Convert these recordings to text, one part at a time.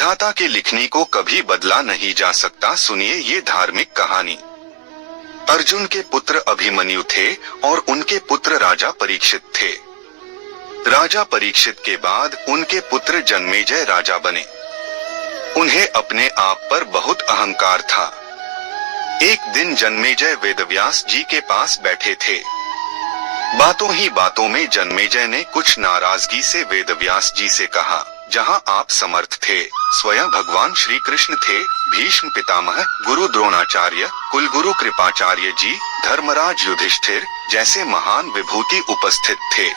विधाता के लिखने को कभी बदला नहीं जा सकता। सुनिए ये धार्मिक कहानी। अर्जुन के पुत्र अभिमन्यु थे और उनके पुत्र राजा परीक्षित थे। राजा परीक्षित के बाद उनके पुत्र जन्मेजय राजा बने। उन्हें अपने आप पर बहुत अहंकार था। एक दिन जन्मेजय वेदव्यास जी के पास बैठे थे। बातों ही बातों में जन्मेजय ने कुछ नाराजगी से वेदव्यास जी से कहा, जहां आप समर्थ थे, स्वयं भगवान श्री कृष्ण थे, भीष्म पितामह, गुरु द्रोणाचार्य, कुलगुरु कृपाचार्य जी, धर्मराज युधिष्ठिर जैसे महान विभूति उपस्थित थे।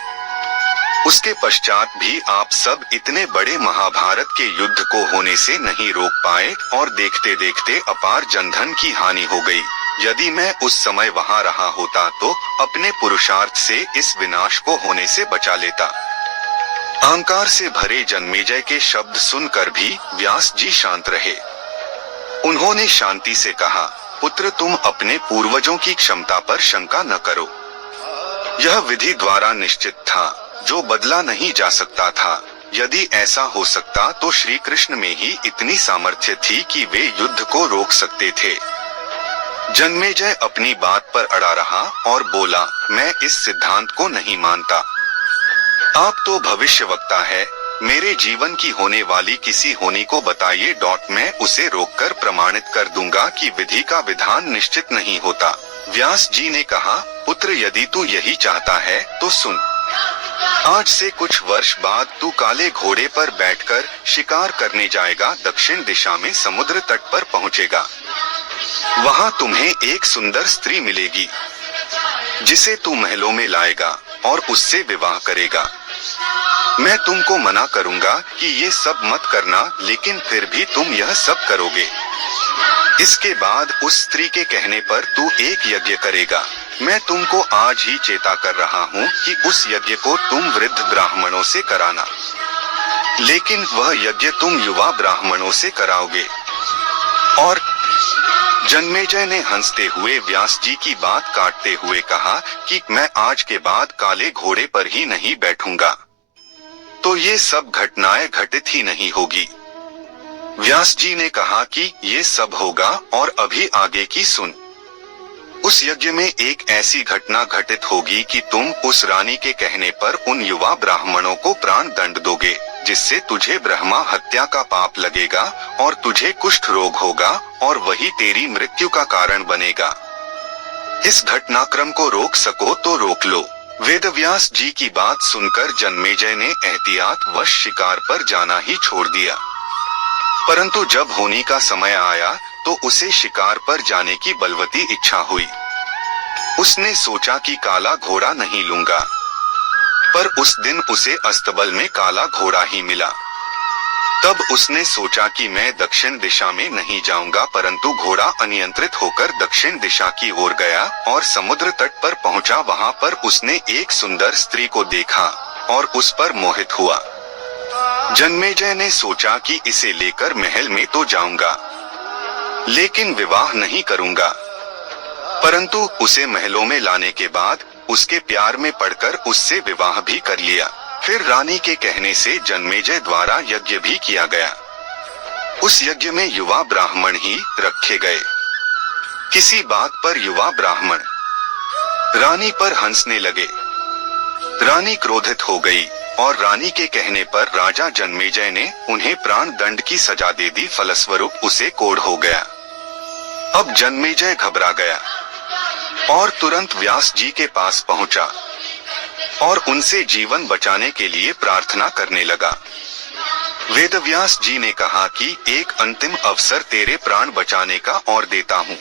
उसके पश्चात भी आप सब इतने बड़े महाभारत के युद्ध को होने से नहीं रोक पाए और देखते देखते अपार जनधन की हानि हो गई। यदि मैं उस समय वहां रहा होता तो अपने पुरुषार्थ से इस विनाश को होने से बचा लेता। अहंकार से भरे जन्मेजय के शब्द सुनकर भी व्यास जी शांत रहे। उन्होंने शांति से कहा, पुत्र तुम अपने पूर्वजों की क्षमता पर शंका न करो। यह विधि द्वारा निश्चित था, जो बदला नहीं जा सकता था। यदि ऐसा हो सकता तो श्री कृष्ण में ही इतनी सामर्थ्य थी कि वे युद्ध को रोक सकते थे। जन्मेजय अपनी बात पर अड़ा रहा और बोला, मैं इस सिद्धांत को नहीं मानता। आप तो भविष्यवक्ता है, मेरे जीवन की होने वाली किसी होनी को बताइए। मैं उसे रोककर प्रमाणित कर दूंगा कि विधि का विधान निश्चित नहीं होता। व्यास जी ने कहा, पुत्र यदि तू यही चाहता है तो सुन। आज से कुछ वर्ष बाद तू काले घोड़े पर बैठकर शिकार करने जाएगा। दक्षिण दिशा में समुद्र तट पर पहुंचेगा। वहां तुम्हें एक सुंदर स्त्री मिलेगी, जिसे तू महलों में लाएगा और उससे विवाह करेगा। मैं तुमको मना करूंगा कि ये सब मत करना, लेकिन फिर भी तुम यह सब करोगे। इसके बाद उस स्त्री के कहने पर तू एक यज्ञ करेगा। मैं तुमको आज ही चेता कर रहा हूँ कि उस यज्ञ को तुम वृद्ध ब्राह्मणों से कराना, लेकिन वह यज्ञ तुम युवा ब्राह्मणों से कराओगे। और जन्मेजय ने हंसते हुए व्यास जी की बात काटते हुए कहा कि मैं आज के बाद काले घोड़े पर ही नहीं बैठूंगा, तो ये सब घटनाएं घटित ही नहीं होगी। व्यास जी ने कहा कि ये सब होगा और अभी आगे की सुन। उस यज्ञ में एक ऐसी घटना घटित होगी कि तुम उस रानी के कहने पर उन युवा ब्राह्मणों को प्राण दंड दोगे, जिससे तुझे ब्रह्मा हत्या का पाप लगेगा और तुझे कुष्ठ रोग होगा और वही तेरी मृत्यु का कारण बनेगा। इस घटनाक्रम को रोक सको तो रोक लो। वेदव्यास जी की बात सुनकर जन्मेजय ने एहतियात वश शिकार पर जाना ही छोड़ दिया। परंतु जब होनी का समय आया तो उसे शिकार पर जाने की बलवती इच्छा हुई। उसने सोचा कि काला घोड़ा नहीं लूंगा, पर उस दिन उसे अस्तबल में काला घोड़ा ही मिला। तब उसने सोचा कि मैं दक्षिण दिशा में नहीं जाऊंगा, परंतु घोड़ा अनियंत्रित होकर दक्षिण दिशा की ओर गया और समुद्र तट पर पहुंचा। वहां पर उसने एक सुंदर स्त्री को देखा और उस पर मोहित हुआ। जन्मेजय ने सोचा कि इसे लेकर महल में तो जाऊंगा, लेकिन विवाह नहीं करूंगा। परंतु उसे महलों में लाने के बाद उसके प्यार में पड़कर उससे विवाह भी कर लिया। फिर रानी के कहने से जन्मेजय द्वारा यज्ञ भी किया गया। उस यज्ञ में युवा ब्राह्मण ही रखे गए। किसी बात पर युवा ब्राह्मण रानी पर हंसने लगे। रानी क्रोधित हो गई और रानी के कहने पर राजा जन्मेजय ने उन्हें प्राण दंड की सजा दे दी। फलस्वरूप उसे कोढ़ हो गया। अब जन्मेजय घबरा गया और तुरंत व्यास जी के पास पहुंचा और उनसे जीवन बचाने के लिए प्रार्थना करने लगा। वेदव्यास जी ने कहा कि एक अंतिम अवसर तेरे प्राण बचाने का और देता हूँ।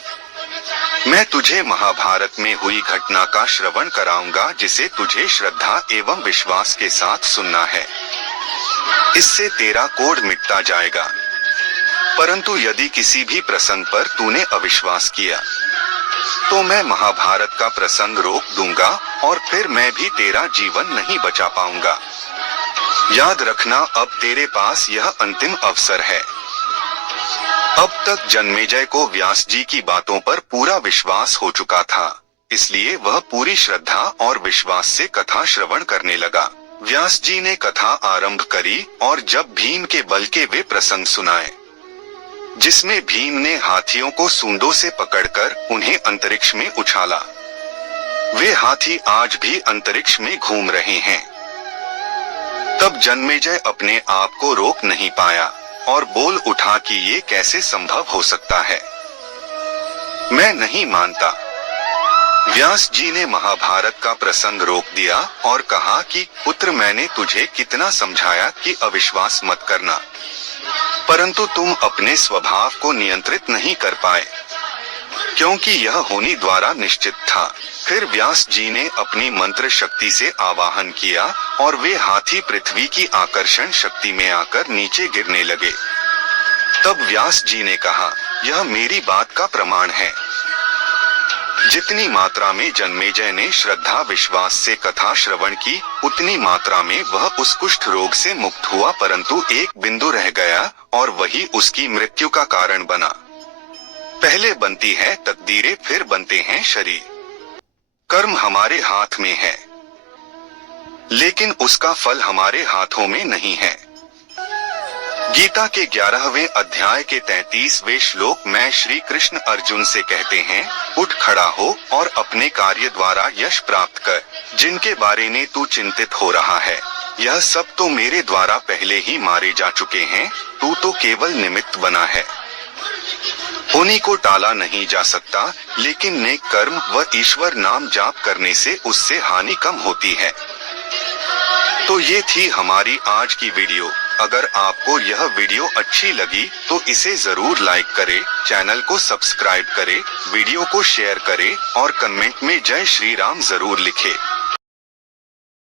मैं तुझे महाभारत में हुई घटना का श्रवण कराऊंगा, जिसे तुझे श्रद्धा एवं विश्वास के साथ सुनना है। इससे तेरा कोढ़ मिटता जाएगा। परंतु यदि किसी भी प्रसंग पर तूने अविश्वास किया तो मैं महाभारत का प्रसंग रोक दूंगा और फिर मैं भी तेरा जीवन नहीं बचा पाऊंगा। याद रखना, अब तेरे पास यह अंतिम अवसर है। अब तक जन्मेजय को व्यास जी की बातों पर पूरा विश्वास हो चुका था, इसलिए वह पूरी श्रद्धा और विश्वास से कथा श्रवण करने लगा। व्यास जी ने कथा आरंभ करी और जब भीम के बल के वे प्रसंग सुनाए, जिसमें भीम ने हाथियों को सूंडों से पकड़कर उन्हें अंतरिक्ष में उछाला, वे हाथी आज भी अंतरिक्ष में घूम रहे हैं। तब जन्मेजय अपने आप को रोक नहीं पाया और बोल उठा कि ये कैसे संभव हो सकता है, मैं नहीं मानता। व्यास जी ने महाभारत का प्रसंग रोक दिया और कहा कि पुत्र, मैंने तुझे कितना समझाया कि अविश्वास मत करना, परंतु तुम अपने स्वभाव को नियंत्रित नहीं कर पाए, क्योंकि यह होनी द्वारा निश्चित था। फिर व्यास जी ने अपनी मंत्र शक्ति से आवाहन किया और वे हाथी पृथ्वी की आकर्षण शक्ति में आकर नीचे गिरने लगे। तब व्यास जी ने कहा, यह मेरी बात का प्रमाण है। जितनी मात्रा में जन्मेजय ने श्रद्धा विश्वास से कथा श्रवण की, उतनी मात्रा में वह उस कुष्ठ रोग से मुक्त हुआ, परंतु एक बिंदु रह गया और वही उसकी मृत्यु का कारण बना। पहले बनती है तकदीरें, फिर बनते हैं शरीर। कर्म हमारे हाथ में है, लेकिन उसका फल हमारे हाथों में नहीं है। गीता के 11वें अध्याय के 33वें श्लोक में श्री कृष्ण अर्जुन से कहते हैं, उठ खड़ा हो और अपने कार्य द्वारा यश प्राप्त कर। जिनके बारे में तू चिंतित हो रहा है, यह सब तो मेरे द्वारा पहले ही मारे जा चुके हैं, तू तो केवल निमित्त बना है। होनी को टाला नहीं जा सकता, लेकिन नेक कर्म व ईश्वर नाम जाप करने से उससे हानि कम होती है। तो ये थी हमारी आज की वीडियो। अगर आपको यह वीडियो अच्छी लगी तो इसे जरूर लाइक करें, चैनल को सब्सक्राइब करें, वीडियो को शेयर करें और कमेंट में जय श्री राम जरूर लिखें।